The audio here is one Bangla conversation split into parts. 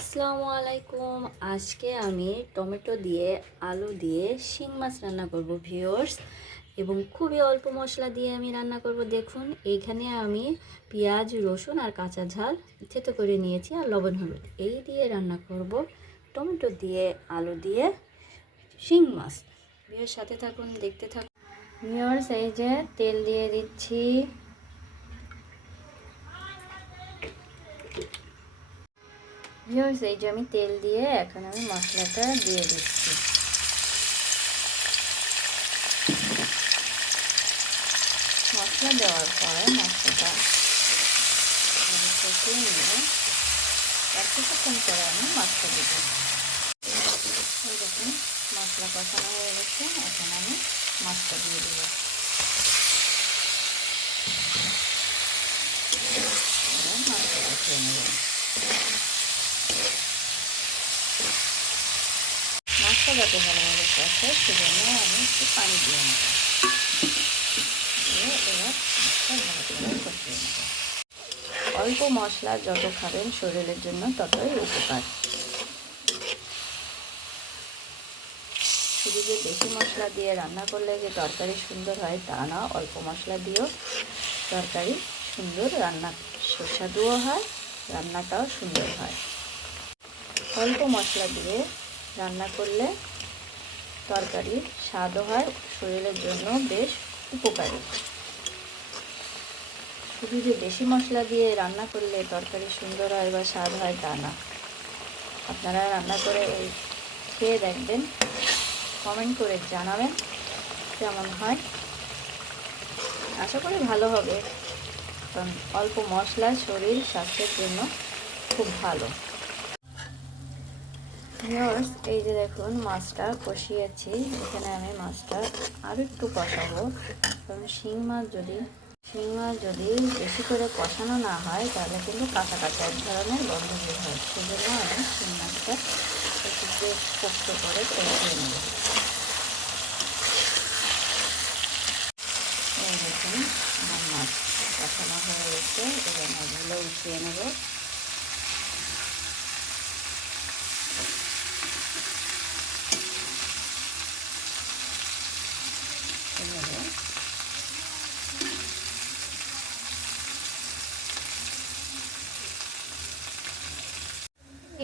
আসসালামু আলাইকুম। আজকে আমি টমেটো দিয়ে আলু দিয়ে শিং মাছ রান্না করব ভিউয়ার্স, এবং খুবই অল্প মশলা দিয়ে আমি রান্না করব। দেখুন, এইখানে আমি পেঁয়াজ, রসুন আর কাঁচা ঝাল থেতো করে নিয়েছি, আর লবণ হলুদ এই দিয়ে রান্না করব টমেটো দিয়ে আলু দিয়ে শিং মাছ। ভিউয়ার্স সাথে থাকুন, দেখতে থাকুন। ভিউয়ার্স এই যে তেল দিয়ে দিচ্ছি। ভিউয়ার্স এই যে আমি তেল দিয়ে এখন আমি মশলাটা দিয়ে দিচ্ছি। মশলা দেওয়ার পরে মশলাটা কষিয়ে নিয়ে এক কিছুক্ষণ পরে আমি মাছটা দেবো। এই দেখুন মশলা কষানো হয়ে গেছে, এখন আমি মাছটা দিয়ে দেবো। মাছটা কষিয়ে নেব। মাছটা যাতে ভালোভাবে কষে সেজন্য আমি একটু পানি দিয়ে নেব। এবার মাছটা ভালো করে কষিয়ে নেব। অল্প মশলা যত খাবেন শরীরের জন্য ততই উপকার। শুধু যে বেশি মশলা দিয়ে রান্না করলে যে তরকারি সুন্দর হয় তা না, অল্প মশলা দিয়েও তরকারি সুন্দর সুস্বাদুও হয়, রান্নাটাও সুন্দর হয়। অল্প মশলা দিয়ে রান্না করলে তরকারির স্বাদও হয়, শরীরের জন্য বেশ উপকারী। শুধু যে বেশি মশলা দিয়ে রান্না করলে তরকারি সুন্দর হয় বা স্বাদ হয় তা না। আপনারা রান্না করে খেয়ে দেখবেন, কমেন্ট করে জানাবেন কেমন হয়। আশা করি ভালো হবে, কারণ অল্প মশলা শরীর স্বাস্থ্যের জন্য খুব ভালো। ভিউয়ার্স এই যে দেখুন মাছটা কষিয়েছি, এখানে আমি মাছটা আরও একটু কষাবো, কারণ শিং মাছ যদি বেশি করে কষানো না হয় তাহলে কিন্তু কাঁচা কাঁচা এক ধরনের গন্ধ বের হয়। সেজন্য আমি শিং মাছটা একটু বেশ পোক্ত করে কষিয়ে নেব। এই দেখুন আমার মাছ কষানো হয়ে গেছে, এবার মাছগুলো উঠিয়ে নেব।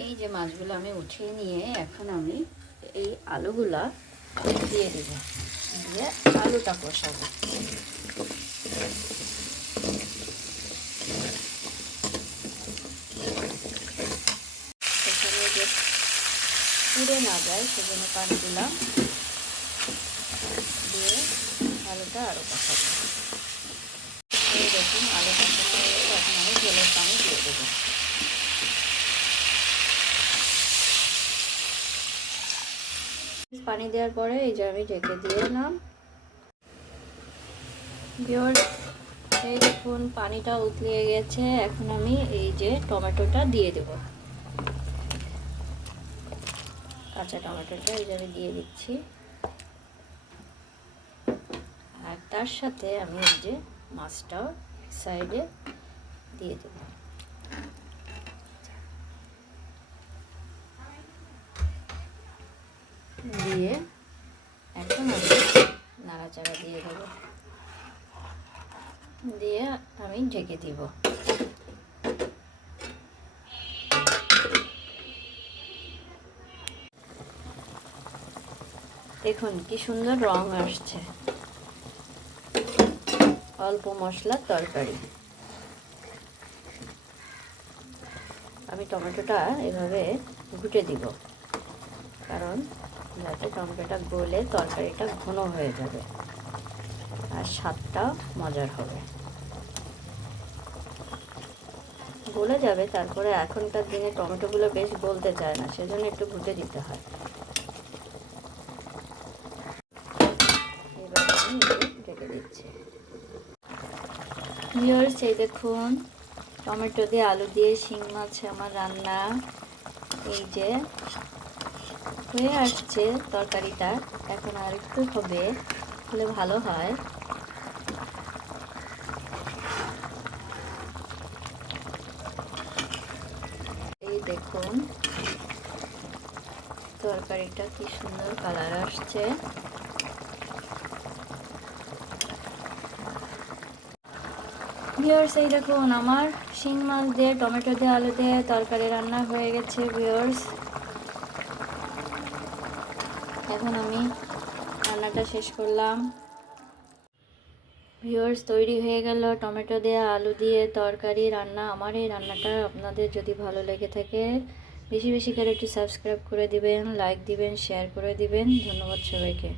এই যে মাছগুলো আমি উঠিয়ে নিয়ে এখন আমি এই আলুগুলা দিয়ে দেব, দিয়ে আলুটা কষাবো। এখানে যে পুড়ে না যায় সেজন্য পানি দিলাম, দিয়ে আলুটা আরও কষাবো। এই দেখুন আলু কষানো হয়ে গেছে, এখন আমি ঝোলের পানি দিয়ে দেবো। পানি দেওয়ার পরে এই যে আমি ঢেকে দিয়ে দিলাম। এই দেখুন পানিটা উতলিয়ে গেছে, এখন আমি এই যে টমেটোটা দিয়ে দেব। কাঁচা টমেটোটা এই যে আমি দিয়ে দিচ্ছি, আর তার সাথে আমি এই যে মাছটাও এক সাইডে দিয়ে দেব। দিয়ে এখন আমি নাড়াচাড়া দিয়ে দেব, দিয়ে আমি ঢেকে দিব। দেখুন কি সুন্দর রং আসছে, অল্প মশলার তরকারি। আমি টমেটোটা এভাবে ঘুটে দিব, কারণ যাতে টমেটোটা গলে তরকারিটা ঘন হয়ে যাবে আর স্বাদটা মজার হবে। গলে যাবে, তারপরে এখনকার দিনে টমেটোগুলো বেশ গলতে চায় না, সেজন্য একটু ঘুটে দিতে হয়। এবার আমি ঢেকে দিচ্ছি। ভিউয়ার্স এই দেখুন টমেটো দিয়ে আলু দিয়ে শিং মাছ আমার রান্না এই যে হয়ে আসছে তরকারিটা। এখন আর একটু হবে, হলে ভালো হয়। এই দেখুন দেখুন তরকারিটা কি সুন্দর কালার আসছে। ভিউয়ার্স এই দেখুন আমার শিং মাছ দিয়ে টমেটো দিয়ে আলু দিয়ে তরকারি রান্না হয়ে গেছে ভিউয়ার্স। এখন আমি রান্নাটা শেষ করলাম। ভিউয়ার্স তৈরি হয়ে গেল টমেটো দিয়ে আলু দিয়ে তরকারি রান্না। আমার এই রান্নাটা আপনাদের যদি ভালো লেগে থাকে বেশি বেশি করে একটু সাবস্ক্রাইব করে দিবেন, লাইক দিবেন, শেয়ার করে দিবেন। ধন্যবাদ সবাইকে।